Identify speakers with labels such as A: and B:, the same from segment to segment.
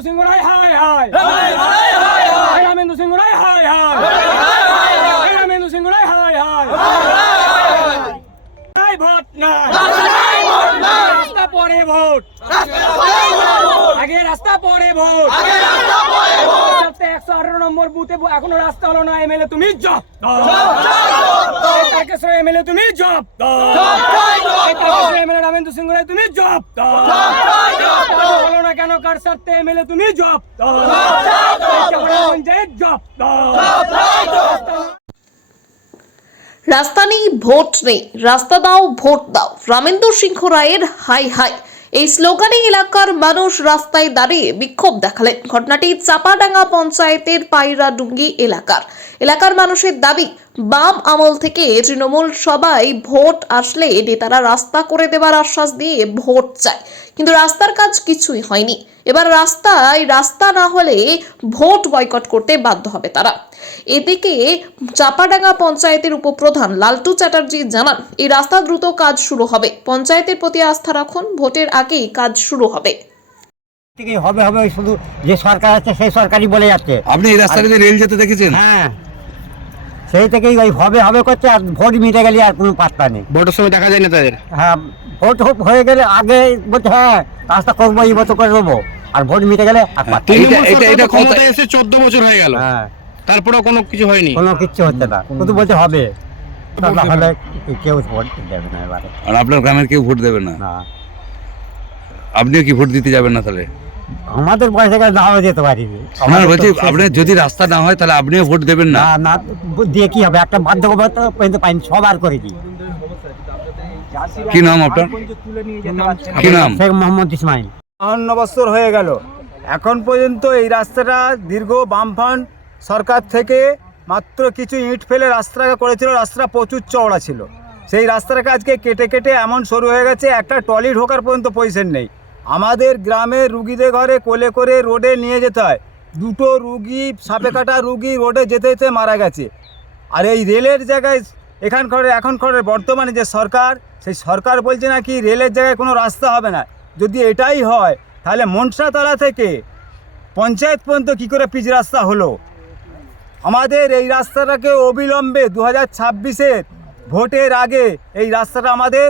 A: রামেন্দু সিংহ রায় হায় হায়। রামেন্দু সিংহ রায় হায় হায় রামেন্দু সিংহ রায় হায় হায়। নাই রাস্তা পরে ভোট। আগে রাস্তা পরে ভোট। একশো আঠারো নম্বর বুথে এখনও রাস্তা হলো না এমএলএ তুমি জব তারকেশ্বর এমএলএ তুমি জব এমএলএ রামেন্দ্র সিংহ রায় তুমি জব স্বার্থে এমএলএ তুমি জব পঞ্চায়েত জব
B: রাস্তা নেই, ভোট নেই। রাস্তা দাও, ভোট দাও। রামেন্দ্র সিংহ রায়ের হাই হাই। এই স্লোগানে এলাকার মানুষ রাস্তায় দাঁড়িয়ে বিক্ষোভ দেখালেন। ঘটনাটি চাপাডাঙ্গা পঞ্চায়েতের পায়রাডুঙ্গি এলাকার। এলাকার মানুষের দাবি, বাম আমল থেকে তৃণমূল সবাই ভোট আসলে নেতারা রাস্তা করে দেওয়ার আশ্বাস দিয়ে ভোট চায়। কিন্তু রাস্তার কাজ কিছুই হয়নি। এবার রাস্তায় রাস্তা না হলে ভোট বয়কট করতে বাধ্য হবে তারা। এদিকে চাপাডাঙ্গা পঞ্চায়েতের উপপ্রধান লালটু চ্যাটার্জি জানান এই রাস্তা দ্রুত কাজ শুরু হবে। পঞ্চায়েতের প্রতি আস্থা রাখুন ভোটের আগেই কাজ শুরু হবে।
C: থেকেই হবে হবে শুধু যে সরকার আছে সেই সরকারই বলে যাচ্ছে।
D: আপনি এই রাস্তা দিয়ে রেল যেতে দেখেছেন?
C: হ্যাঁ। সেই থেকেই ওই হবে হবে করছে আর ভোট মিটে গেলে আর কোনো পাত্তা নেই।
D: ভোটের সময় দেখা যায় না তাদের?
C: হ্যাঁ ভোট হয়ে গেলে আগে বলছে হ্যাঁ রাস্তা করব এই বছর করে দেবো আর ভোট মিটে গেলে আর
D: এটা এটা এটা
E: ক্ষমতায় এসে চোদ্দ বছর হয়ে গেল।
C: হ্যাঁ।
E: তারপরেও কোনো কিছু হয়নি?
C: কোনো কিচ্ছু হচ্ছে না। শুধু বলছে হবে। না হলে কেউ ভোট দেবে না এবারে।
D: আর আপনার গ্রামের কেউ ভোট দেবে না?
C: না।
D: আপনিও কি ভোট দিতে যাবেন না তাহলে?
C: আমাদের পয়সা কাজ নাও যেতে পারি?
D: আমার বলছি আপনার যদি রাস্তা না হয় তাহলে আপনিও ভোট দেবেন না?
C: না না দিয়ে কি হবে? একটা বাধ্যবাধকতা পর্যন্ত পাইনি সবার করে দিই
D: কি নাম আপনার? কি নাম?
C: শেখ মোহাম্মদ ইসমাইল।
F: বাহান্ন বছর হয়ে গেল। এখন পর্যন্ত এই রাস্তাটা দীর্ঘ বামফ্রন্ট সরকার থেকে মাত্র কিছু ইট ফেলে রাস্তাটা করেছিল, রাস্তা প্রচুর চওড়া ছিল। সেই রাস্তাটাকে আজকে কেটে কেটে এমন শুরু হয়ে গেছে, একটা টলি ঢোকার পর্যন্ত পজিশন নেই। আমাদের গ্রামের রুগীদের ঘরে কোলে করে রোডে নিয়ে যেতে হয়। দুটো রুগী, সাপে কাটা রুগী রোডে যেতে যেতে মারা গেছে। আর এই রেলের জায়গায় এখানকার, এখনকার বর্তমানে যে সরকার, সেই সরকার বলছে নাকি রেলের জায়গায় কোনো রাস্তা হবে না। যদি এটাই হয়, তাহলে মনসাতলা থেকে পঞ্চায়েত পর্যন্ত কী করে পিচ রাস্তা হলো? আমাদের এই রাস্তাটাকে অবিলম্বে দু হাজার ছাব্বিশের ভোটের আগে এই রাস্তাটা আমাদের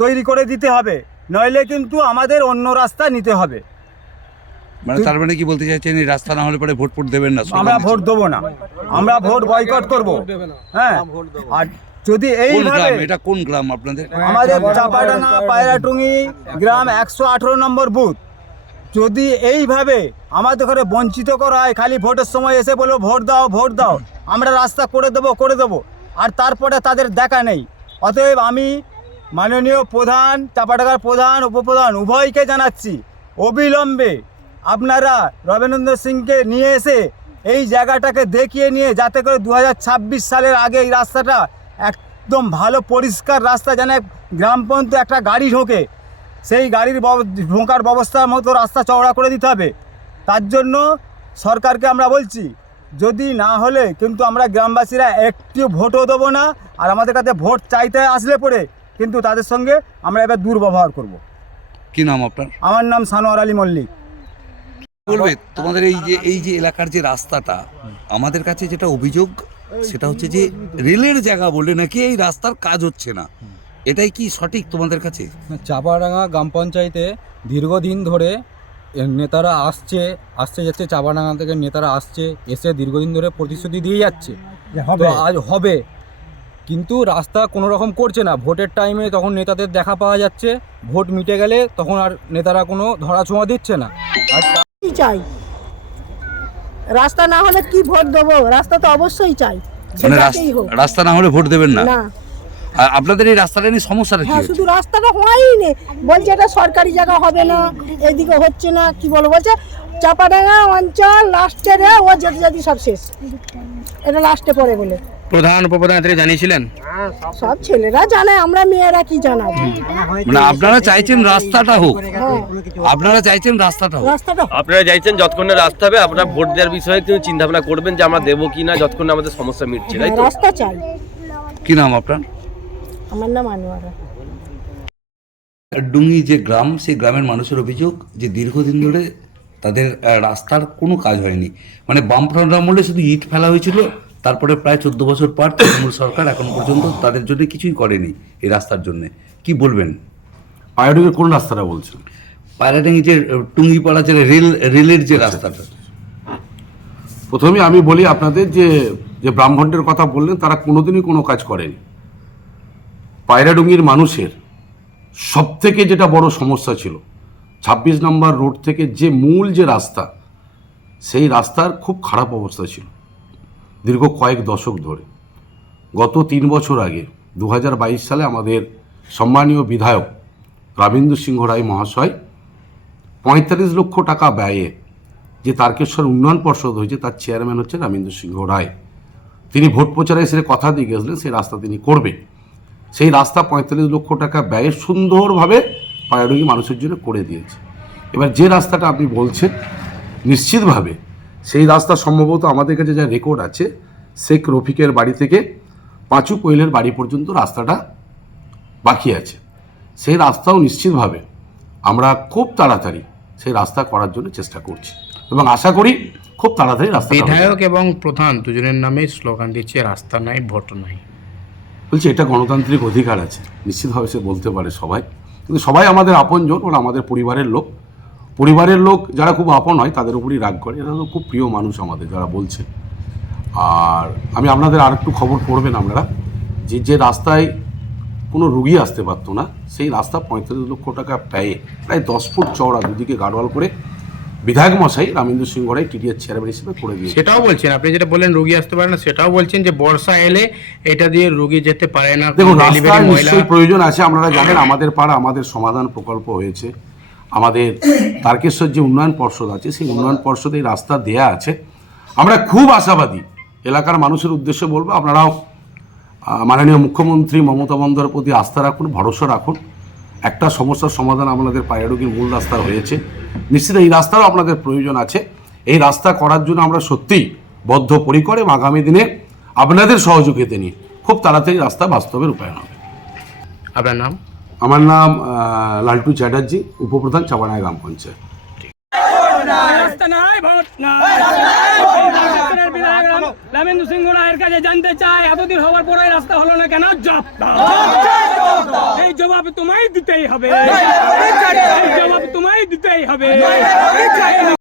F: তৈরি করে দিতে হবে। নইলে কিন্তু আমাদের অন্য রাস্তা নিতে হবে।
D: মানে তার মানে কি বলতে চাইছেন এই রাস্তা না হলে পরে ভোট ফুট দেবেন না?
F: আমরা ভোট দেবো না। আমরা ভোট বয়কট করব। হ্যাঁ। আর যদি এই
D: গ্রাম? এটা কোন গ্রাম আপনাদের?
F: আমাদের চাপাডাঙ্গা পায়রাটুঙ্গি গ্রাম একশো আঠেরো নম্বর বুথ। যদি এইভাবে আমাদের ঘরে বঞ্চিত করা হয়, খালি ভোটের সময় এসে বলব, ভোট দাও ভোট দাও, আমরা রাস্তা করে দেবো করে দেবো। আর তারপরে তাদের দেখা নেই। অতএব আমি মাননীয় প্রধান চাপাডাঙ্গার প্রধান, উপপ্রধান উভয়কে জানাচ্ছি, অবিলম্বে আপনারা রবীন্দ্র সিংকে নিয়ে এসে এই জায়গাটাকে দেখিয়ে নিয়ে, যাতে করে দু হাজার ছাব্বিশ সালের আগে এই রাস্তাটা একদম ভালো, পরিষ্কার রাস্তা, যেন গ্রাম পর্যন্ত একটা গাড়ি ঢোকে। সেই গাড়ির ঢোকার ব্যবস্থার মতো রাস্তা চওড়া করে দিতে হবে। তার জন্য সরকারকে আমরা বলছি যদি না হলে কিন্তু আমরা গ্রামবাসীরা একটি ভোটও দেবো না আর আমাদের কাছে ভোট চাইতে আসলে পরে কিন্তু তাদের সঙ্গে আমরা এবার দুর্ব্যবহার করব।
D: কি নাম আপনার?
F: আমার নাম সানোয়ার আলী মল্লিক।
D: বলবে তোমাদের এই যে এই যে এলাকার যে রাস্তাটা আমাদের কাছে যেটা অভিযোগ সেটা হচ্ছে যে রেলের জায়গা বলে নাকি এই রাস্তার কাজ হচ্ছে না? এটাই কি সঠিক তোমাদের কাছে?
G: চাপাডাঙ্গা গ্রাম পঞ্চায়েতে দীর্ঘদিন ধরে নেতারা আসছে আসছে যাচ্ছে চাপাডাঙ্গা থেকে নেতারা আসছে এসে দীর্ঘদিন ধরে প্রতিশ্রুতি দিয়ে যাচ্ছে। তো আজ হবে। কিন্তু রাস্তা কোনো রকম করছে না। ভোটের টাইমে তখন নেতাদের দেখা পাওয়া যাচ্ছে। ভোট মিটে গেলে তখন আর নেতারা কোনো ধরাছোঁয়া দিচ্ছে না। আর
H: চাই? রাস্তা না হলে কি ভোট দেবো? রাস্তা তো অবশ্যই চাই।
D: মানে
H: হোক।
D: রাস্তা না হলে ভোট দেবেন না। আপনাদের এই রাস্তাটা নিয়ে সমস্যাটা কি
H: হ্যাঁ শুধু রাস্তাটা হয়ই নেই বলছে এটা সরকারি জায়গা হবে না এদিকে হচ্ছে না কি বলব? বলছে চাপাডাঙ্গা অঞ্চল লাস্টে রে ও যেতে যেতে সব শেষ। এটা লাস্টে পড়ে বলে।
E: প্রধান উপপ্রধান জানিয়েছিলেন?
H: সব ছেলেরা জানে আমরা মেয়েরা কি জানাব?
D: মানে আপনারা চাইছেন রাস্তাটা হোক।
H: হ্যাঁ
D: আপনারা চাইছেন রাস্তাটা হোক।
H: রাস্তাটা
I: আপনারা চাইছেন যতক্ষণ না রাস্তা হবে আপনারা ভোট দেওয়ার বিষয়ে কিন্তু চিন্তা ভাবনা করবেন যে আমরা দেবো কি না যতক্ষণ না আমাদের সমস্যা মিটছে তাই তো?
H: রাস্তা চাই।
D: কি নাম আপনার?
H: আমার নাম আনোয়ারা।
D: ডুঙ্গি যে গ্রাম সেই গ্রামের মানুষের অভিযোগ যে দীর্ঘদিন ধরে তাদের রাস্তার কোনো কাজ হয়নি। মানে বামফ্রন্ট আমলে শুধু ইট ফেলা হয়েছিল তারপরে প্রায় চোদ্দ বছর পর তৃণমূল সরকার এখন পর্যন্ত তাদের জন্য কিছুই করেনি এই রাস্তার জন্য। কি বলবেন?
J: পায়রাডুঙ্গের কোন রাস্তাটা বলছেন?
D: পায়রাটাঙ্গি যে টুঙ্গিপাড়া যে রেল রেলের যে রাস্তাটা।
J: প্রথমে আমি বলি আপনাদের যে যে ব্রাহ্মণের কথা বললেন তারা কোনোদিনই কোনো কাজ করেনি। পায়রাডুঙ্গির মানুষের সব থেকে যেটা বড় সমস্যা ছিল, ছাব্বিশ নম্বর রোড থেকে যে মূল যে রাস্তা, সেই রাস্তার খুব খারাপ অবস্থা ছিল, দীর্ঘ কয়েক দশক ধরে। গত তিন বছর আগে দু হাজার বাইশ সালে আমাদের সম্মানীয় বিধায়ক রাবীন্দ্র সিংহ রায় মহাশয় পঁয়তাল্লিশ লক্ষ টাকা ব্যয়ে যে তারকেশ্বর উন্নয়ন পর্ষদ হয়েছে, তার চেয়ারম্যান হচ্ছে রামেন্দ্র সিংহ রায়। তিনি ভোট প্রচারে এসে কথা দিয়ে গেছিলেন, সেই রাস্তা তিনি করবে সেই রাস্তা পঁয়তাল্লিশ লক্ষ টাকা ব্যয়ে সুন্দরভাবে পায়ডুঙ্গি মানুষের জন্য করে দিয়েছে। এবার যে রাস্তাটা আপনি বলছেন, নিশ্চিতভাবে সেই রাস্তা সম্ভবত আমাদের কাছে যা রেকর্ড আছে, শেখ রফিকের বাড়ি থেকে পাঁচু কোয়েলের বাড়ি পর্যন্ত রাস্তাটা বাকি আছে। সেই রাস্তাও নিশ্চিতভাবে আমরা খুব তাড়াতাড়ি সেই রাস্তা করার জন্য চেষ্টা করছি এবং আশা করি খুব তাড়াতাড়ি রাস্তা
E: বিধায়ক এবং প্রধান দুজনের নামে স্লোগান দিচ্ছে, রাস্তা নাই, ভোট নাই।
J: বলছি, এটা গণতান্ত্রিক অধিকার আছে। নিশ্চিতভাবে সে বলতে পারে সবাই। কিন্তু সবাই আমাদের আপনজন, ওরা আমাদের পরিবারের লোক। পরিবারের লোক যারা খুব আপন হয়, তাদের উপরই রাগ করে। এরা খুব প্রিয় মানুষ আমাদের, যারা বলছে। আর আমি আপনাদের আর একটু খবর পড়বেন আপনারা। যে যে রাস্তায় কোনো রুগী আসতে পারতো না, সেই রাস্তা পঁয়তাল্লিশ লক্ষ টাকা ব্যয়ে, প্রায় দশ ফুট চওড়া, দুদিকে গাড়োয়াল করে বিধায়ক মশাই রামেন্দ্র সিংহ রায় টিডিএর চেয়ারম্যান হিসেবে করে দিয়েছে
E: সেটাও বলছেন আপনি যেটা বললেন রোগী আসতে পারে না সেটাও বলছেন যে বর্ষা এলে এটা দিয়ে রোগী যেতে পারে না।
J: দেখুন রাস্তার নিশ্চয়ই প্রয়োজন আছে আপনারা জানেন আমাদের পাড়া আমাদের সমাধান প্রকল্প হয়েছে। আমাদের তারকেশ্বর যে উন্নয়ন পর্ষদ আছে সেই উন্নয়ন পর্ষদে রাস্তা দেয়া আছে। আমরা খুব আশাবাদী এলাকার মানুষের উদ্দেশ্যে বলব আপনারাও মাননীয় মুখ্যমন্ত্রী মমতা বন্দ্যোপাধ্যায়ের প্রতি আস্থা রাখুন ভরসা রাখুন। একটা সমস্যার সমাধান আপনাদের পায়রাডুগির মূল রাস্তা হয়েছে। নিশ্চিত এই রাস্তারও আপনাদের প্রয়োজন আছে। এই রাস্তা করার জন্য আমরা সত্যিই বদ্ধপরিকর এবং আগামী দিনে আপনাদের সহযোগিতা নিয়ে খুব তাড়াতাড়ি রাস্তা বাস্তবে রূপায়ণ হবে।
E: আপনার নাম?
J: আমার নাম লালটু চ্যাটার্জি উপপ্রধান চাপানায় গ্রাম পঞ্চায়েত
A: রাস্তা নাই ভোট নাই তারকেশ্বরের বিধায়ক রাম- রামেন্দ্র সিংহ রায়ের কাছে জানতে চাই এতদিন হওয়ার পরে রাস্তা হলো না কেন। এই জবাব তোমায় দিতেই হবে। এই জবাব তোমায় দিতেই হবে।